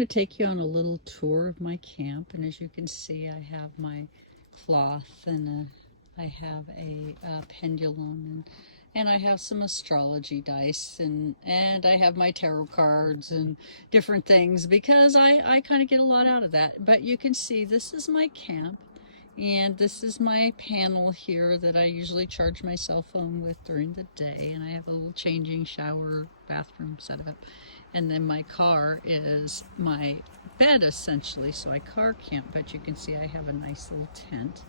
to take you on a little tour of my camp, and as you can see, I have my cloth, and I have a pendulum, and I have some astrology dice, and I have my tarot cards and different things, because I kind of get a lot out of that. But you can see this is my camp, and this is my panel here that I usually charge my cell phone with during the day, and I have a little changing shower bathroom set up. And then my car is my bed, essentially, so I car camp. But you can see I have a nice little tent,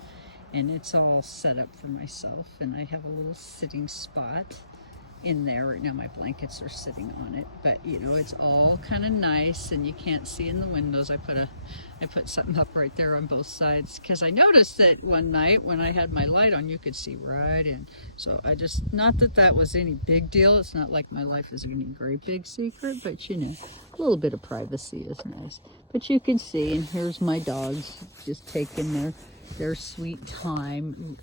and it's all set up for myself, and I have a little sitting spot in there. Right now my blankets are sitting on it, but you know, it's all kind of nice, and you can't see in the windows. I put something up right there on both sides, because I noticed that one night when I had my light on, you could see right in. So I just, not that that was any big deal, it's not like my life is any great big secret, but you know, a little bit of privacy is nice. But you can see, and here's my dogs just taking their sweet time,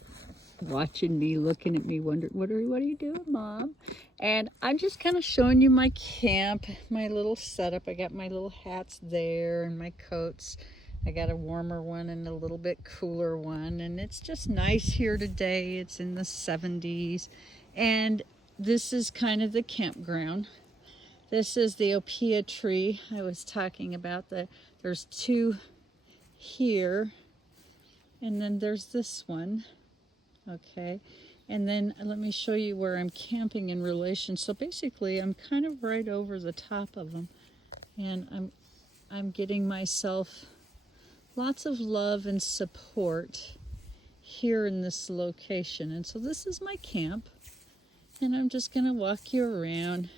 watching me, looking at me, wondering, what are you doing, Mom? And I'm just kind of showing you my camp, my little setup. I got my little hats there, and my coats. I got a warmer one and a little bit cooler one, and it's just nice here today. It's in the 70s, and this is kind of the campground. This is the opia tree I was talking about. There's two here, and then there's this one. Okay, and then let me show you where I'm camping in relation. So basically, I'm kind of right over the top of them, and I'm getting myself lots of love and support here in this location. And so this is my camp, and I'm just going to walk you around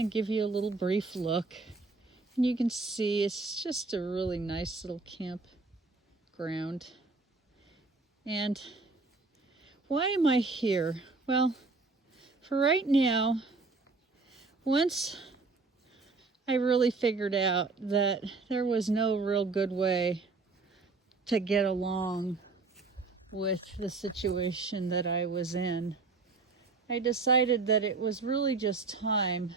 and give you a little brief look. And you can see it's just a really nice little campground. And why am I here? Well, for right now, once I really figured out that there was no real good way to get along with the situation that I was in, I decided that it was really just time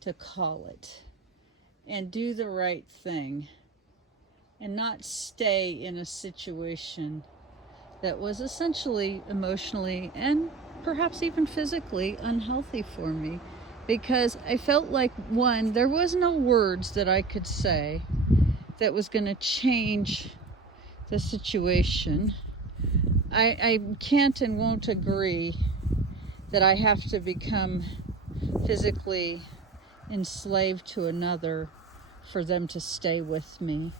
to call it and do the right thing and not stay in a situation that was essentially emotionally and perhaps even physically unhealthy for me, because I felt like, one, there was no words that I could say that was going to change the situation. I can't and won't agree that I have to become physically enslaved to another for them to stay with me.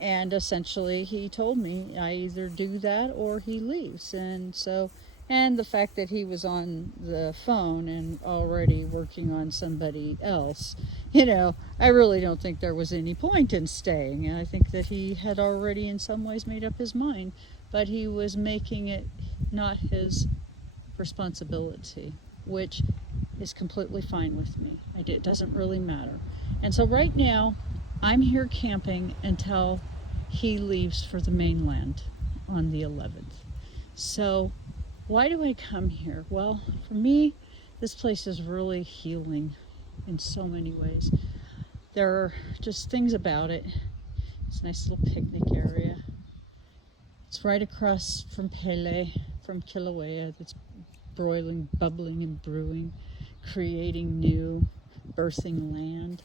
And essentially, he told me I either do that or he leaves. And so, and the fact that he was on the phone and already working on somebody else, you know, I really don't think there was any point in staying. And I think that he had already in some ways made up his mind, but he was making it not his responsibility, which is completely fine with me. It doesn't really matter. And so right now, I'm here camping until he leaves for the mainland on the 11th. So why do I come here? Well, for me, this place is really healing in so many ways. There are just things about it. It's a nice little picnic area. It's right across from Pele, from Kilauea, that's broiling, bubbling, and brewing, creating new, birthing land.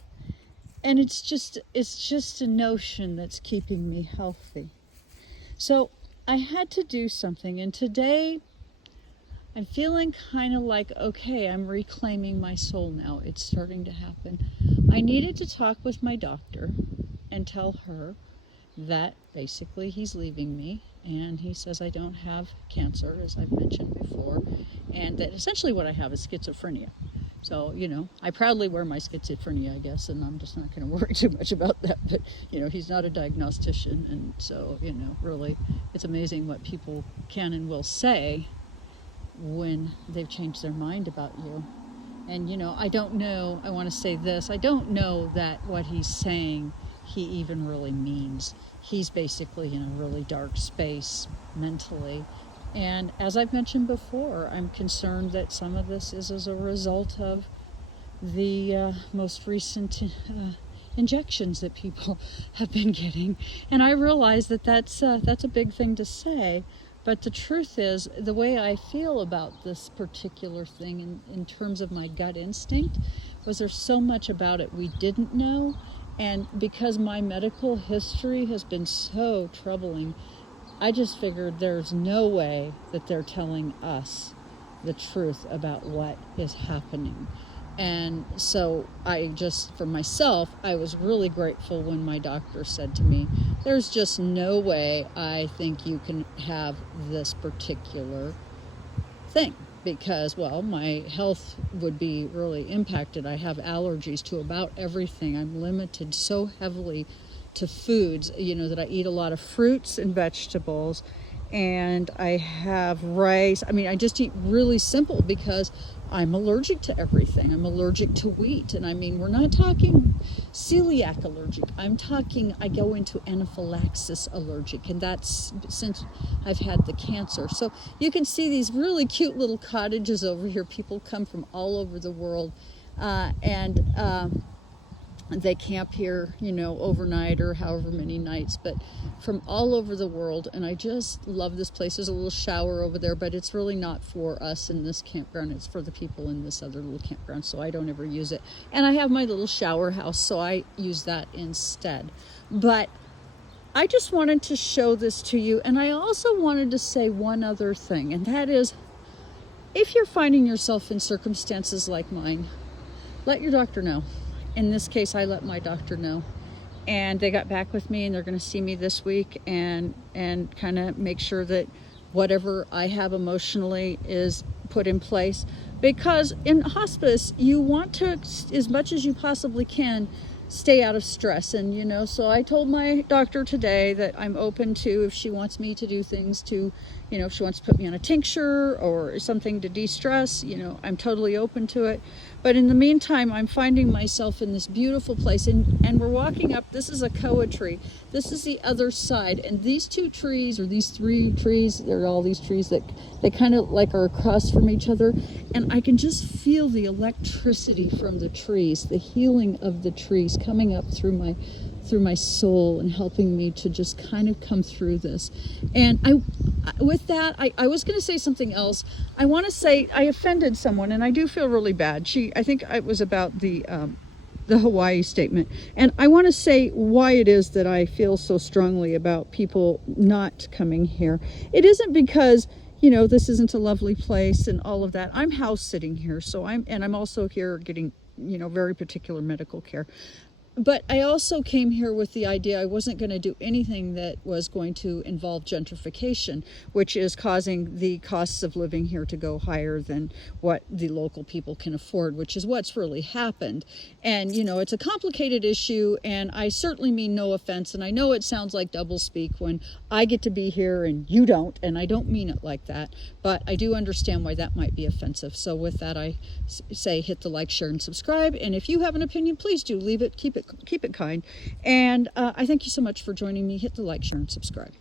And it's just a notion that's keeping me healthy. So I had to do something. And today I'm feeling kind of like, okay, I'm reclaiming my soul now. It's starting to happen. I needed to talk with my doctor and tell her that basically he's leaving me. And he says I don't have cancer, as I've mentioned before. And that essentially what I have is schizophrenia. So, you know, I proudly wear my schizophrenia, I guess, and I'm just not going to worry too much about that. But, you know, he's not a diagnostician. And so, you know, really, it's amazing what people can and will say when they've changed their mind about you. And, you know, I don't know, I want to say this, I don't know that what he's saying he even really means. He's basically in a really dark space mentally. And as I've mentioned before, I'm concerned that some of this is as a result of the most recent injections that people have been getting. And I realize that that's a big thing to say. But the truth is, the way I feel about this particular thing in terms of my gut instinct was there's so much about it we didn't know. And because my medical history has been so troubling, I just figured there's no way that they're telling us the truth about what is happening. And so I just, for myself, I was really grateful when my doctor said to me, there's just no way I think you can have this particular thing, because, well, my health would be really impacted. I have allergies to about everything. I'm limited so heavily to foods, that I eat a lot of fruits and vegetables, and I have rice. I mean, I just eat really simple because I'm allergic to everything. I'm allergic to wheat. And I mean, we're not talking celiac allergic. I'm talking, I go into anaphylaxis allergic. And that's since I've had the cancer. So you can see these really cute little cottages over here. People come from all over the world. They camp here, overnight or however many nights, but from all over the world. And I just love this place. There's a little shower over there, but it's really not for us in this campground. It's for the people in this other little campground, so I don't ever use it. And I have my little shower house, so I use that instead. But I just wanted to show this to you. And I also wanted to say one other thing, and that is, if you're finding yourself in circumstances like mine, let your doctor know. In this case, I let my doctor know, and they got back with me, and they're going to see me this week and kind of make sure that whatever I have emotionally is put in place. Because in hospice, you want to, as much as you possibly can, stay out of stress. And so I told my doctor today that I'm open to, if she wants me to do things to, if she wants to put me on a tincture or something to de-stress, I'm totally open to it. But in the meantime, I'm finding myself in this beautiful place, and we're walking up. This is a koa tree. This is the other side, and these two trees, or these three trees, there are all these trees that they kind of like are across from each other, and I can just feel the electricity from the trees, the healing of the trees coming up through my soul and helping me to just kind of come through this. And I was going to say something else. I want to say I offended someone, and I do feel really bad. I think it was about the Hawaii statement. And I want to say why it is that I feel so strongly about people not coming here. It isn't because, this isn't a lovely place and all of that. I'm house sitting here, I'm also here getting, very particular medical care. But I also came here with the idea I wasn't going to do anything that was going to involve gentrification, which is causing the costs of living here to go higher than what the local people can afford, which is what's really happened. And, it's a complicated issue, and I certainly mean no offense. And I know it sounds like doublespeak when I get to be here and you don't, and I don't mean it like that. But I do understand why that might be offensive. So with that, I say hit the like, share, and subscribe. And if you have an opinion, please do leave it. Keep it kind. And I thank you so much for joining me. Hit the like, share, and subscribe.